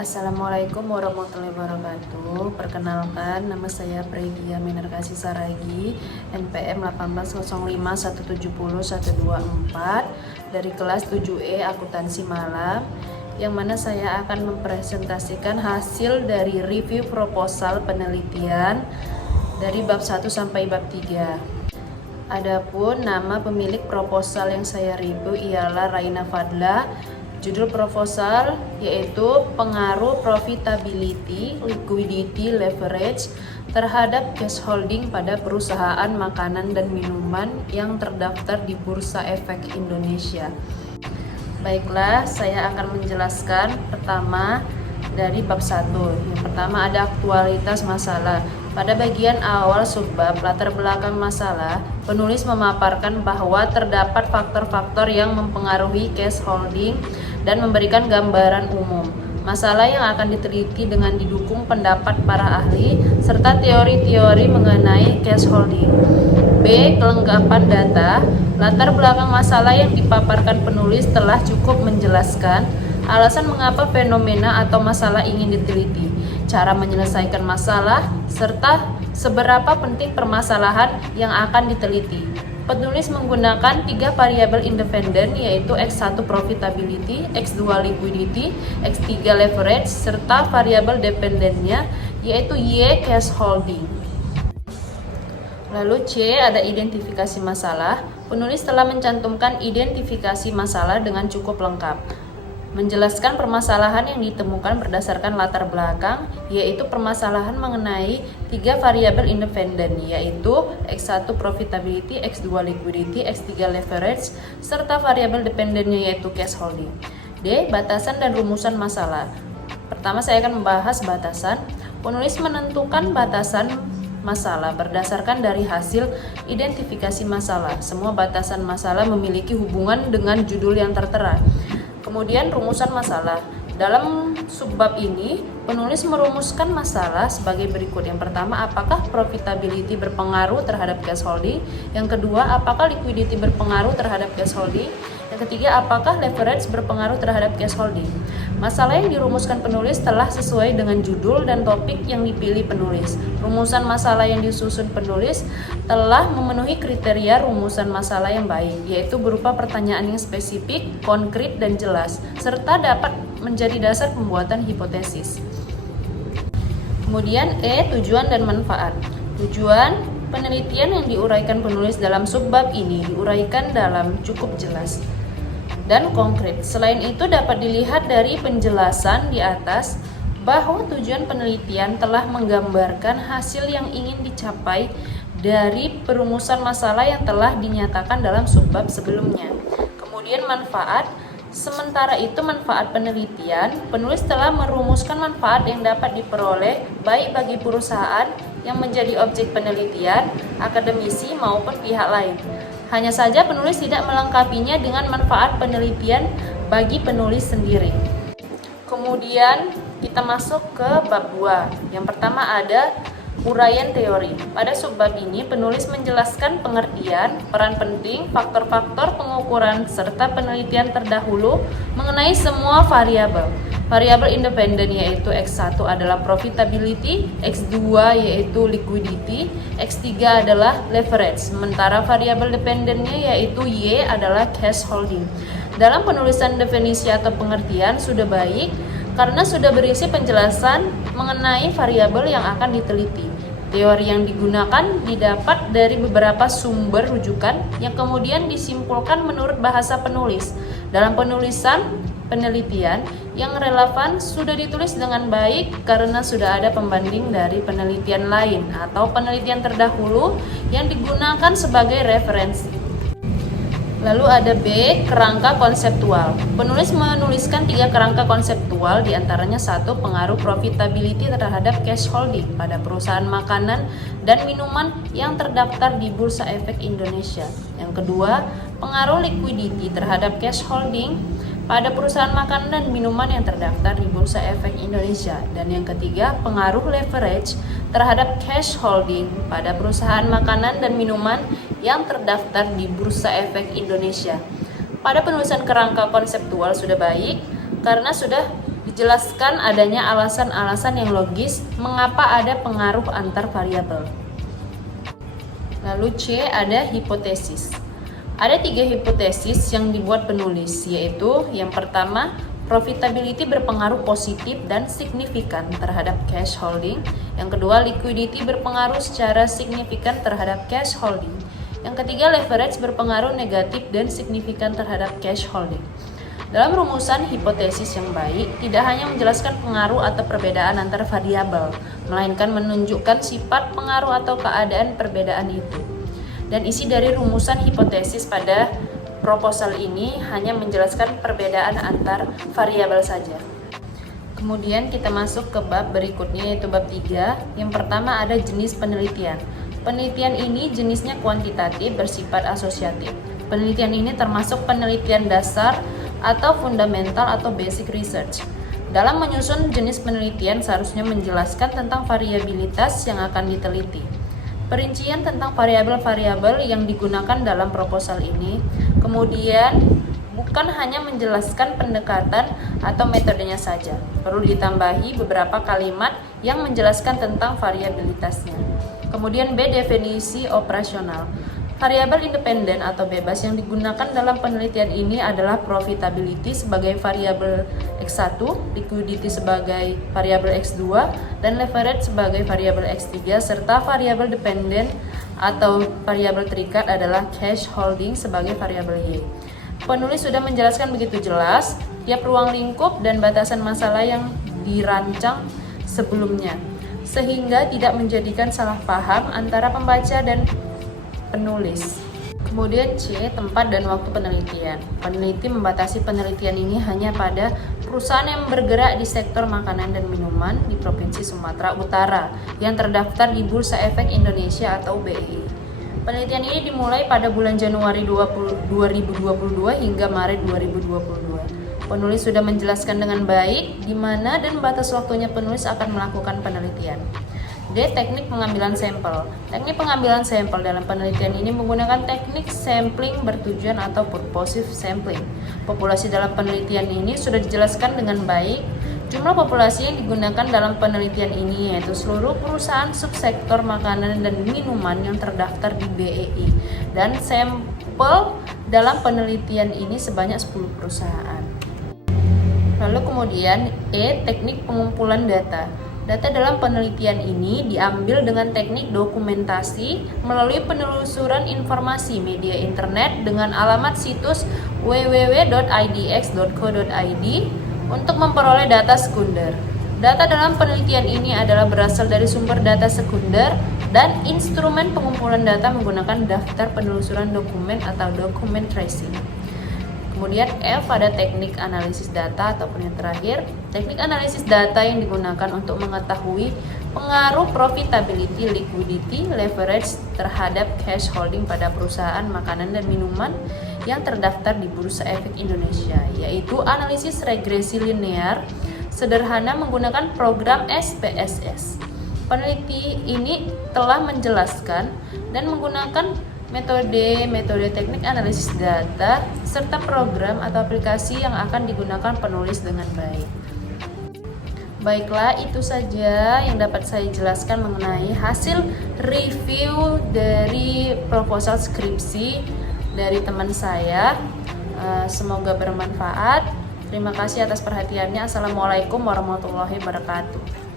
Assalamualaikum warahmatullahi wabarakatuh. Perkenalkan, nama saya Pregia Minarkasih Saragi, NPM 18051701224 dari kelas 7E Akuntansi Malam, yang mana saya akan mempresentasikan hasil dari review proposal penelitian dari bab 1 sampai bab 3. Adapun nama pemilik proposal yang saya review ialah Raina Fadla. Judul proposal yaitu pengaruh profitability, liquidity, leverage terhadap cash holding pada perusahaan makanan dan minuman yang terdaftar di Bursa Efek Indonesia. Baiklah, saya akan menjelaskan pertama dari bab 1. Yang pertama ada aktualitas masalah. Pada bagian awal subbab latar belakang masalah, penulis memaparkan bahwa terdapat faktor-faktor yang mempengaruhi cash holding dan memberikan gambaran umum masalah yang akan diteliti dengan didukung pendapat para ahli serta teori-teori mengenai cash holding. B. Kelengkapan data. Latar belakang masalah yang dipaparkan penulis telah cukup menjelaskan alasan mengapa fenomena atau masalah ingin diteliti, cara menyelesaikan masalah, serta seberapa penting permasalahan yang akan diteliti. Penulis menggunakan 3 variabel independen, yaitu X1 profitability, X2 liquidity, X3 leverage, serta variabel dependennya yaitu Y cash holding. Lalu C ada identifikasi masalah. Penulis telah mencantumkan identifikasi masalah dengan cukup lengkap, menjelaskan permasalahan yang ditemukan berdasarkan latar belakang, yaitu permasalahan mengenai 3 variabel independen, yaitu X1 profitability, X2 liquidity, X3 leverage, serta variabel dependennya yaitu cash holding. D. Batasan dan rumusan masalah. Pertama saya akan membahas batasan. Penulis menentukan batasan masalah berdasarkan dari hasil identifikasi masalah. Semua batasan masalah memiliki hubungan dengan judul yang tertera. Kemudian rumusan masalah. Dalam subbab ini, penulis merumuskan masalah sebagai berikut. Yang pertama, apakah profitability berpengaruh terhadap cash holding? Yang kedua, apakah liquidity berpengaruh terhadap cash holding? Yang ketiga, apakah leverage berpengaruh terhadap cash holding? Masalah yang dirumuskan penulis telah sesuai dengan judul dan topik yang dipilih penulis. Rumusan masalah yang disusun penulis telah memenuhi kriteria rumusan masalah yang baik, yaitu berupa pertanyaan yang spesifik, konkret, dan jelas, serta dapat menjadi dasar pembuatan hipotesis. Kemudian E. Tujuan dan manfaat. Tujuan penelitian yang diuraikan penulis dalam subbab ini diuraikan dalam cukup jelas dan konkret. Selain itu dapat dilihat dari penjelasan di atas bahwa tujuan penelitian telah menggambarkan hasil yang ingin dicapai dari perumusan masalah yang telah dinyatakan dalam subbab sebelumnya. Kemudian manfaat. Sementara itu manfaat penelitian, penulis telah merumuskan manfaat yang dapat diperoleh baik bagi perusahaan yang menjadi objek penelitian, akademisi maupun pihak lain. Hanya saja penulis tidak melengkapinya dengan manfaat penelitian bagi penulis sendiri. Kemudian kita masuk ke bab 2. Yang pertama ada uraian teori. Pada subbab ini penulis menjelaskan pengertian, peran penting, faktor-faktor pengukuran serta penelitian terdahulu mengenai semua variabel. Variabel independen yaitu X1 adalah profitability, X2 yaitu liquidity, X3 adalah leverage, sementara variabel dependennya yaitu Y adalah cash holding. Dalam penulisan definisi atau pengertian sudah baik karena sudah berisi penjelasan mengenai variabel yang akan diteliti. Teori yang digunakan didapat dari beberapa sumber rujukan yang kemudian disimpulkan menurut bahasa penulis. Dalam penulisan penelitian yang relevan sudah ditulis dengan baik karena sudah ada pembanding dari penelitian lain atau penelitian terdahulu yang digunakan sebagai referensi. Lalu ada B, kerangka konseptual. Penulis menuliskan 3 kerangka konseptual, diantaranya 1. Pengaruh profitability terhadap cash holding pada perusahaan makanan dan minuman yang terdaftar di Bursa Efek Indonesia. Yang kedua, pengaruh liquidity terhadap cash holding pada perusahaan makanan dan minuman yang terdaftar di Bursa Efek Indonesia. Dan yang ketiga, pengaruh leverage terhadap cash holding pada perusahaan makanan dan minuman yang terdaftar di Bursa Efek Indonesia. Pada penulisan kerangka konseptual sudah baik karena sudah Dijelaskan adanya alasan-alasan yang logis mengapa ada pengaruh antar variabel. Lalu C, ada hipotesis. Ada 3 hipotesis yang dibuat penulis, yaitu yang pertama, profitability berpengaruh positif dan signifikan terhadap cash holding. Yang kedua, liquidity berpengaruh secara signifikan terhadap cash holding. Yang ketiga, leverage berpengaruh negatif dan signifikan terhadap cash holding. Dalam rumusan hipotesis yang baik, tidak hanya menjelaskan pengaruh atau perbedaan antar variabel, melainkan menunjukkan sifat pengaruh atau keadaan perbedaan itu. Dan isi dari rumusan hipotesis pada proposal ini hanya menjelaskan perbedaan antar variabel saja. Kemudian kita masuk ke bab berikutnya, yaitu bab 3. Yang pertama ada jenis penelitian. Penelitian ini jenisnya kuantitatif bersifat asosiatif. Penelitian ini termasuk penelitian dasar atau fundamental atau basic research. Dalam menyusun jenis penelitian seharusnya menjelaskan tentang variabilitas yang akan diteliti. Perincian tentang variabel-variabel yang digunakan dalam proposal ini, kemudian bukan hanya menjelaskan pendekatan atau metodenya saja, perlu ditambahi beberapa kalimat yang menjelaskan tentang variabilitasnya. Kemudian B, definisi operasional. Variabel independen atau bebas yang digunakan dalam penelitian ini adalah profitability sebagai variabel X1, liquidity sebagai variabel X2, dan leverage sebagai variabel X3, serta variabel dependen atau variabel terikat adalah cash holding sebagai variabel Y. Penulis sudah menjelaskan begitu jelas tiap ruang lingkup dan batasan masalah yang dirancang sebelumnya, sehingga tidak menjadikan salah paham antara pembaca dan penulis. Kemudian C, tempat dan waktu penelitian. Peneliti membatasi penelitian ini hanya pada perusahaan yang bergerak di sektor makanan dan minuman di Provinsi Sumatera Utara yang terdaftar di Bursa Efek Indonesia atau BEI. Penelitian ini dimulai pada bulan Januari 2022 hingga Maret 2022. Penulis sudah menjelaskan dengan baik di mana dan batas waktunya penulis akan melakukan penelitian. D, teknik pengambilan sampel. Teknik pengambilan sampel dalam penelitian ini menggunakan teknik sampling bertujuan atau purposive sampling. Populasi dalam penelitian ini sudah dijelaskan dengan baik. Jumlah populasi yang digunakan dalam penelitian ini yaitu seluruh perusahaan subsektor makanan dan minuman yang terdaftar di BEI. Dan sampel dalam penelitian ini sebanyak 10 perusahaan. Lalu kemudian E, teknik pengumpulan data. Data dalam penelitian ini diambil dengan teknik dokumentasi melalui penelusuran informasi media internet dengan alamat situs www.idx.co.id untuk memperoleh data sekunder. Data dalam penelitian ini adalah berasal dari sumber data sekunder dan instrumen pengumpulan data menggunakan daftar penelusuran dokumen atau document tracing. Kemudian F, ada teknik analisis data ataupun yang terakhir, teknik analisis data yang digunakan untuk mengetahui pengaruh profitability, liquidity, leverage terhadap cash holding pada perusahaan makanan dan minuman yang terdaftar di Bursa Efek Indonesia, yaitu analisis regresi linear sederhana menggunakan program SPSS. Peneliti ini telah menjelaskan dan menggunakan metode teknik analisis data, serta program atau aplikasi yang akan digunakan penulis dengan baik. Baiklah, itu saja yang dapat saya jelaskan mengenai hasil review dari proposal skripsi dari teman saya. Semoga bermanfaat. Terima kasih atas perhatiannya. Assalamualaikum warahmatullahi wabarakatuh.